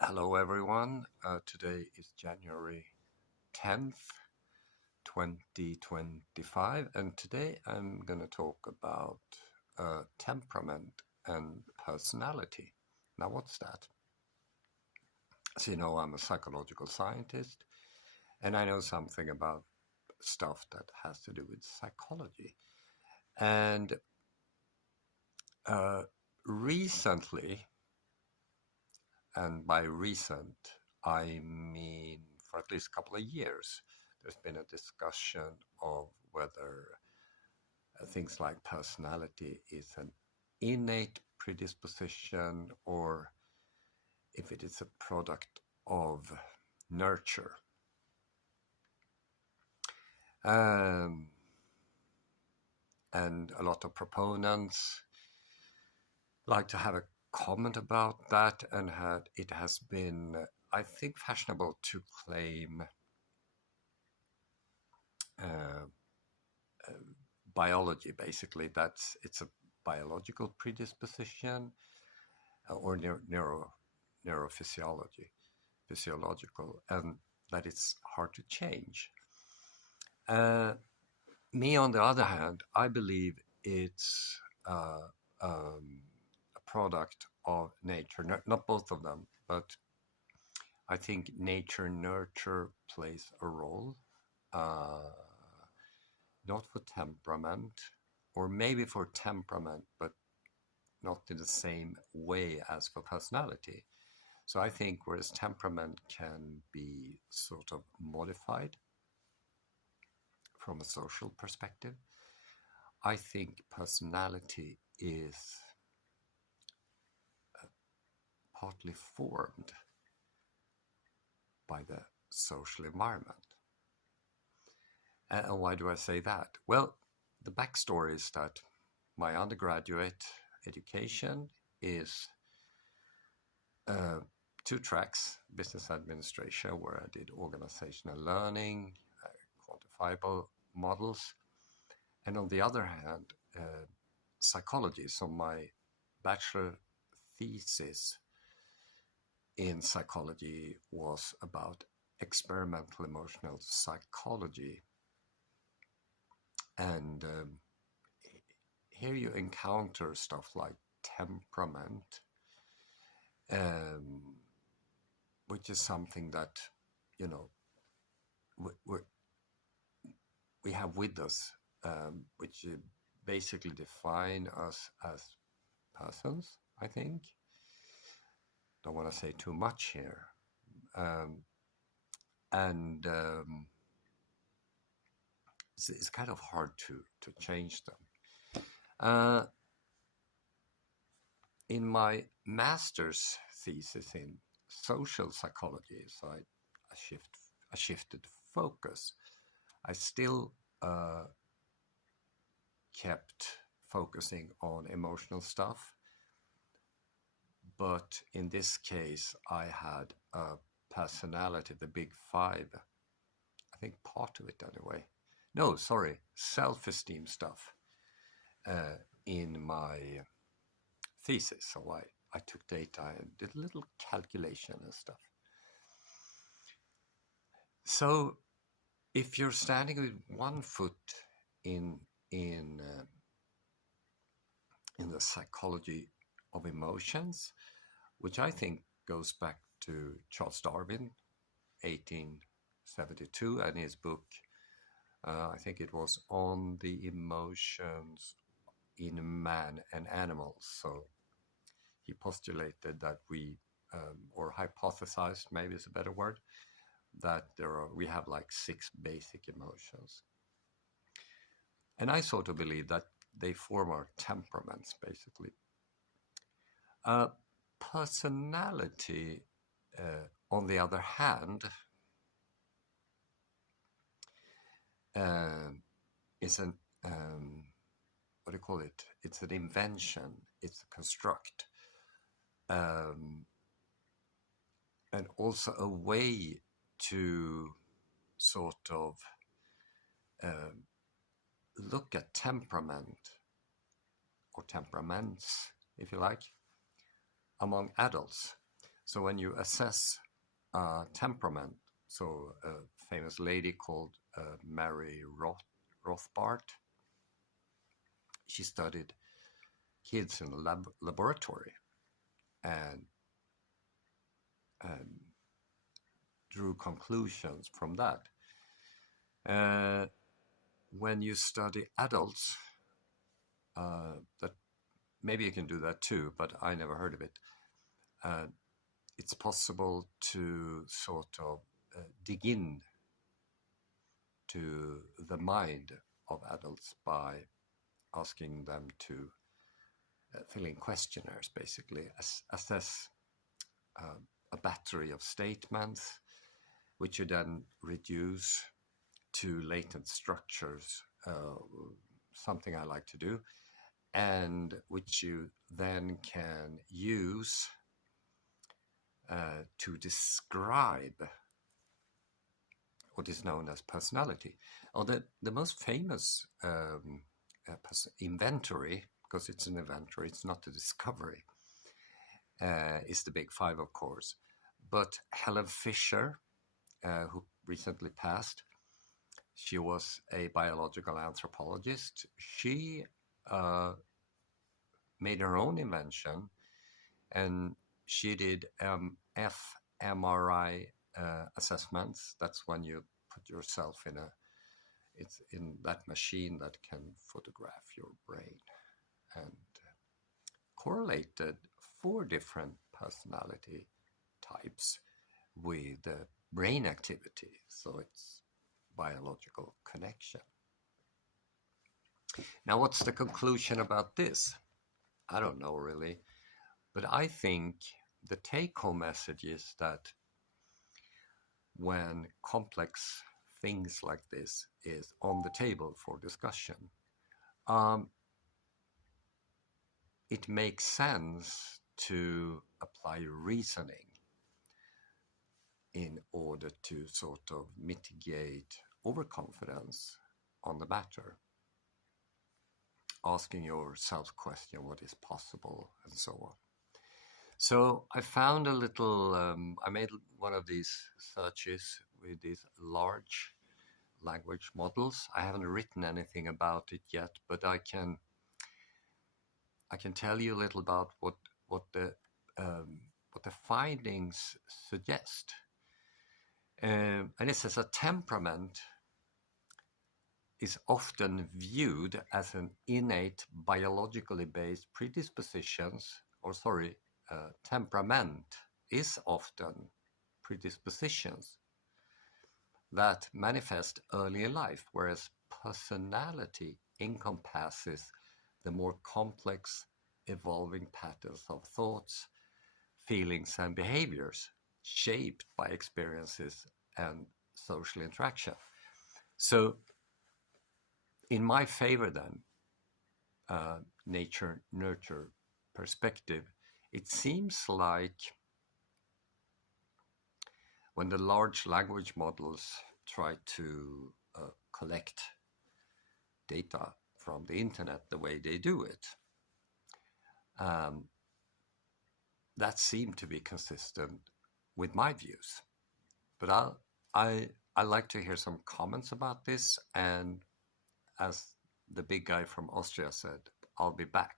Hello, everyone. Today is January 10th, 2025, and today I'm going to talk about temperament and personality. Now, what's that? So, I'm a psychological scientist, and I know something about stuff that has to do with psychology. And uh, recently, and by recent, I mean for at least a couple of years, there's been a discussion of whether things like personality is an innate predisposition or if it is a product of nurture. Um, and a lot of proponents like to have a comment about that, and it has been, I think, fashionable to claim uh, biology, basically. It's a biological predisposition or physiological, and that it's hard to change. Uh, Me, on the other hand, I believe it's a product of nature. Not both of them, but I think nature nurture plays a role. Uh, Not for temperament, or maybe for temperament, but not in the same way as for personality. So I think whereas temperament can be sort of modified from a social perspective, I think personality is partly formed by the social environment. And why do I say that? Well, the backstory is that my undergraduate education is uh, two tracks: business administration, where I did organizational learning, quantifiable models, and on the other hand, psychology. So my bachelor thesis in psychology was about experimental emotional psychology. And here you encounter stuff like temperament, um, which is something that, you know, we we have with us, which basically define us as persons, I think. Don't want to say too much here. Um, and it's kind of hard to change them. Uh, in my master's thesis in social psychology, so I shifted focus. I still kept focusing on emotional stuff, but in this case, I had a personality, the big five. I think part of it anyway. No, sorry, self-esteem stuff in my thesis. So I took data and did a little calculation and stuff. So if you're standing with one foot in in uh, in the psychology of emotions, which I think goes back to Charles Darwin, 1872, and his book, I think it was On the Emotions in Man and Animals. So he postulated that or hypothesized, maybe is a better word, that we have like six basic emotions. And I sort of believe that they form our temperaments, basically. Personality, on the other hand, uh, is an what do you call it? It's an invention. It's a construct, um, and also a way to sort of uh, look at temperament or temperaments, if you like, among adults. So when you assess temperament, so a famous lady called Mary Rothbard, she studied kids in a laboratory and um, drew conclusions from that. Uh, when you study adults, that maybe you can do that too, but I never heard of it. Uh, it's possible to sort of dig in to the mind of adults by asking them to fill in questionnaires, basically, assess a battery of statements, which you then reduce to latent structures, something I like to do, and which you then can use to describe what is known as personality. Or the most famous inventory, because it's an inventory, it's not a discovery, is the Big Five, of course. But Helen Fisher, who recently passed, she was a biological anthropologist. She made her own invention, and she did fMRI assessments. That's when you put yourself it's in that machine that can photograph your brain, and correlated 4 different personality types with brain activity. So it's biological connection. Now, what's the conclusion about this? I don't know really, but I think the take-home message is that when complex things like this is on the table for discussion, it makes sense to apply reasoning in order to sort of mitigate overconfidence on the matter. Asking yourself question what is possible and so on. So I found a little, I made one of these searches with these large language models. I haven't written anything about it yet, but I can tell you a little about what the findings suggest. And it says a temperament is often viewed as an innate biologically based predispositions, temperament is often predispositions that manifest early in life, whereas personality encompasses the more complex, evolving patterns of thoughts, feelings, and behaviors shaped by experiences and social interaction. So, in my favor, then, nature-nurture perspective, it seems like when the large language models try to collect data from the internet the way they do it, that seemed to be consistent with my views. But I like to hear some comments about this, and as the big guy from Austria said, I'll be back.